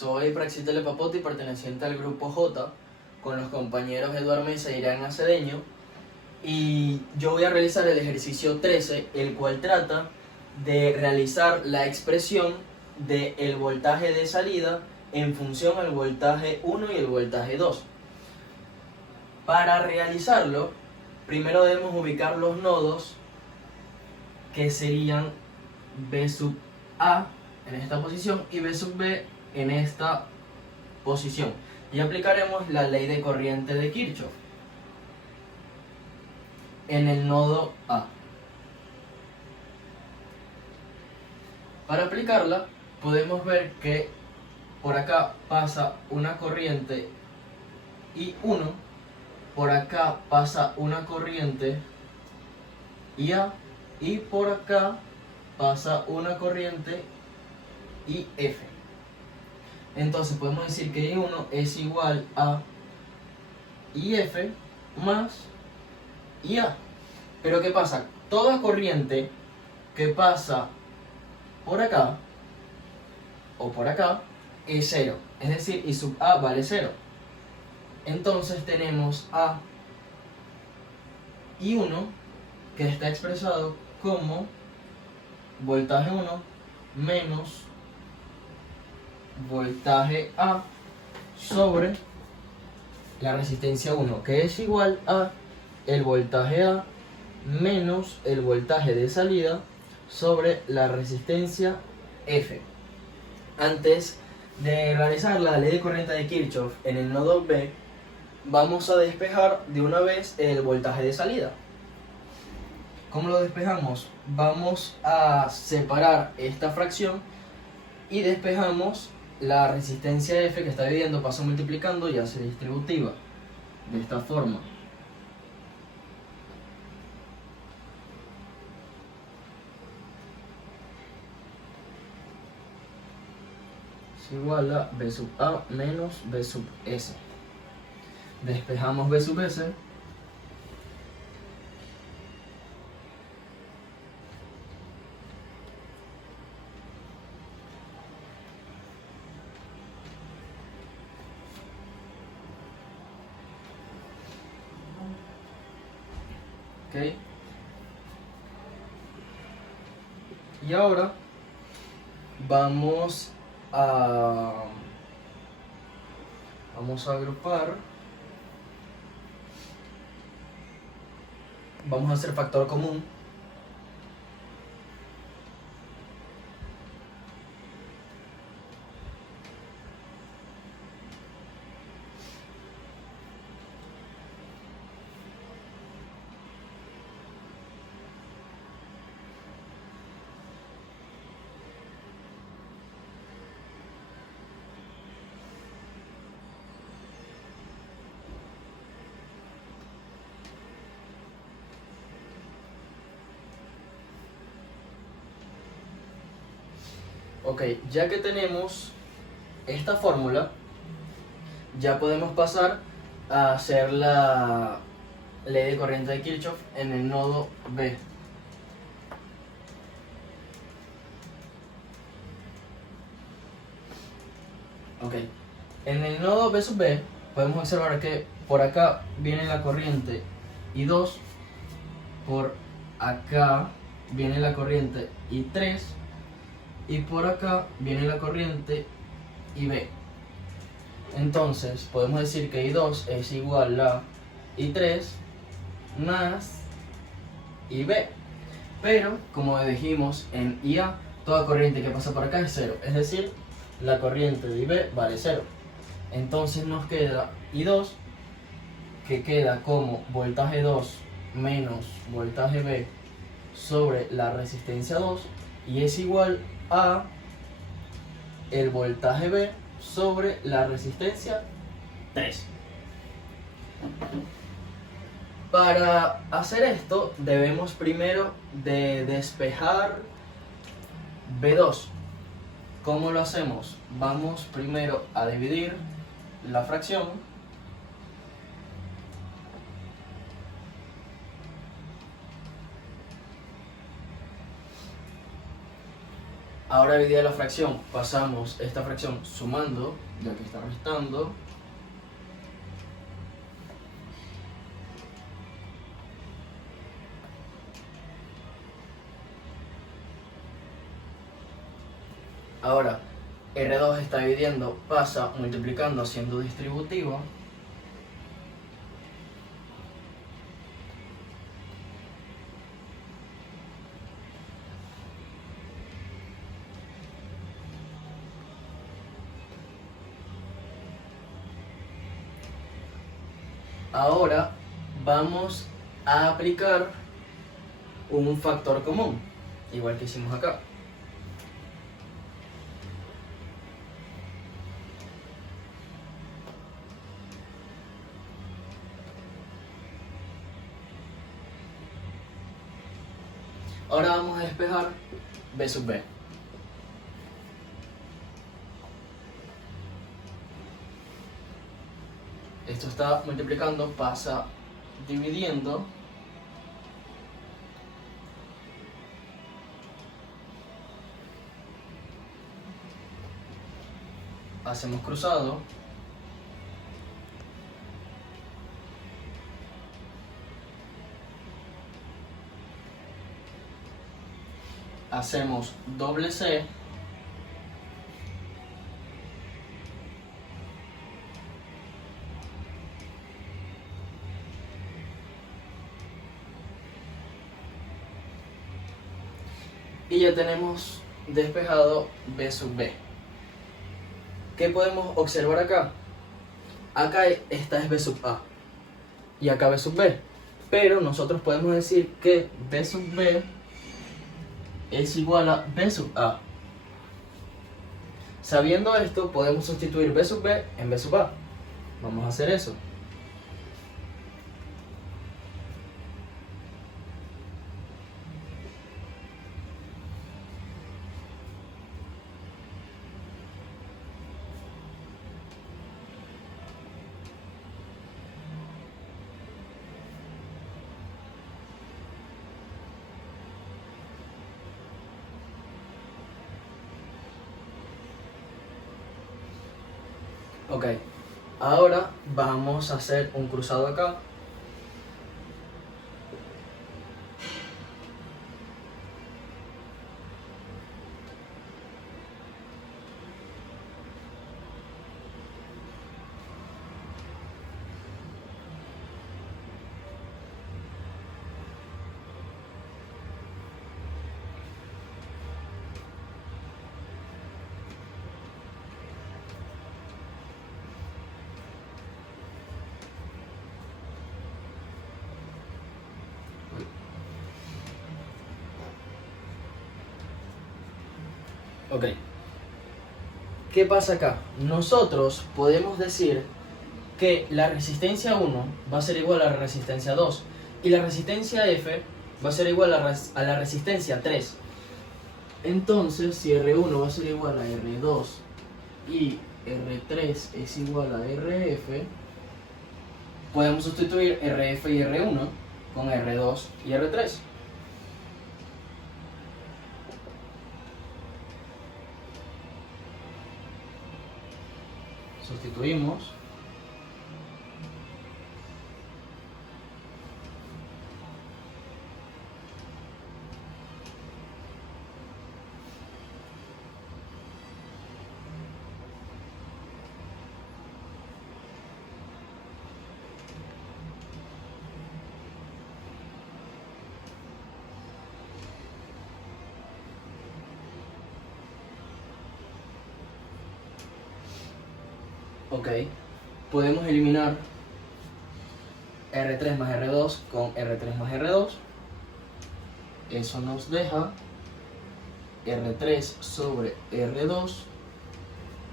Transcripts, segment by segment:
Soy Praxitele Papote, perteneciente al grupo J, con los compañeros Eduardo Mesa y Irán Acedeño, y yo voy a realizar el ejercicio 13, el cual trata de realizar la expresión del voltaje de salida en función al voltaje 1 y el voltaje 2. Para realizarlo, primero debemos ubicar los nodos que serían B sub A en esta posición y B sub B en esta posición, y aplicaremos la ley de corriente de Kirchhoff en el nodo A. Para aplicarla podemos ver que por acá pasa una corriente I1, por acá pasa una corriente IA y por acá pasa una corriente IF. Entonces podemos decir que I1 es igual a IF más IA. Pero ¿qué pasa? Toda corriente que pasa por acá o por acá es 0, es decir, I sub A vale 0. Entonces tenemos a I1 que está expresado como voltaje 1 menos voltaje A sobre la resistencia 1, que es igual a el voltaje A menos el voltaje de salida sobre la resistencia F. Antes de realizar la ley de corriente de Kirchhoff en el nodo B, vamos a despejar de una vez el voltaje de salida. ¿Cómo lo despejamos? Vamos a separar esta fracción y despejamos la resistencia F que está dividiendo, pasa multiplicando y hace distributiva, de esta forma. Es igual a B sub A menos B sub S. Despejamos B sub S. Ok. Y ahora vamos a agrupar. Vamos a hacer factor común. Ok, ya que tenemos esta fórmula, ya podemos pasar a hacer la ley de corriente de Kirchhoff en el nodo B. Ok, en el nodo B sub B podemos observar que por acá viene la corriente I2, por acá viene la corriente I3 y por acá viene la corriente IB. Entonces podemos decir que I2 es igual a I3 más IB. Pero como dijimos en IA, toda corriente que pasa por acá es 0, es decir, la corriente de IB vale 0. Entonces nos queda I2, que queda como voltaje 2 menos voltaje B sobre la resistencia 2, y es igual a el voltaje B sobre la resistencia 3. Para hacer esto debemos primero de despejar B2. ¿Cómo lo hacemos? Vamos primero a dividir la fracción Ahora dividida la fracción, pasamos esta fracción sumando, ya que está restando. Ahora, R2 está dividiendo, pasa multiplicando haciendo distributivo. Ahora vamos a aplicar un factor común, igual que hicimos acá. Ahora vamos a despejar b sub b. Esto está multiplicando, pasa dividiendo. Hacemos cruzado. Hacemos doble C. Y ya tenemos despejado b sub b. ¿Qué podemos observar acá? Acá esta es b sub a y acá b sub b. Pero nosotros podemos decir que b sub b es igual a b sub a. Sabiendo esto, podemos sustituir b sub b en b sub a. Vamos a hacer eso. Ok, ahora vamos a hacer un cruzado acá. Ok, ¿qué pasa acá? Nosotros podemos decir que la resistencia 1 va a ser igual a la resistencia 2 y la resistencia F va a ser igual a la resistencia 3. Entonces, si R1 va a ser igual a R2 y R3 es igual a RF, podemos sustituir RF y R1 con R2 y R3. Sustituimos. Ok, podemos eliminar R3 más R2 con R3 más R2. Eso nos deja R3 sobre R2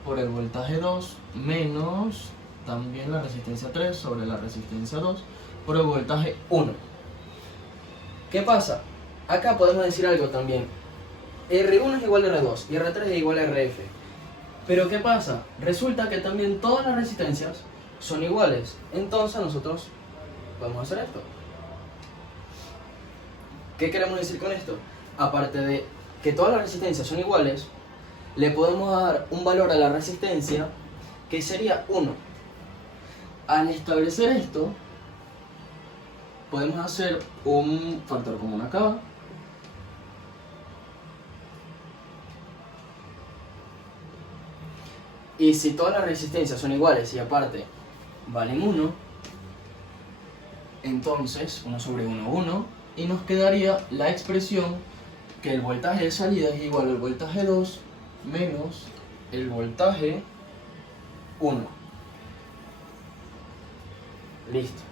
por el voltaje 2 menos también la resistencia 3 sobre la resistencia 2 por el voltaje 1. ¿Qué pasa? Acá podemos decir algo también. R1 es igual a R2 y R3 es igual a RF. Pero ¿qué pasa? Resulta que también todas las resistencias son iguales. Entonces nosotros vamos a hacer esto. ¿Qué queremos decir con esto? Aparte de que todas las resistencias son iguales, le podemos dar un valor a la resistencia que sería 1. Al establecer esto, podemos hacer un factor común acá. Y si todas las resistencias son iguales y aparte valen 1, entonces 1 sobre 1, 1, y nos quedaría la expresión que el voltaje de salida es igual al voltaje 2 menos el voltaje 1. Listo.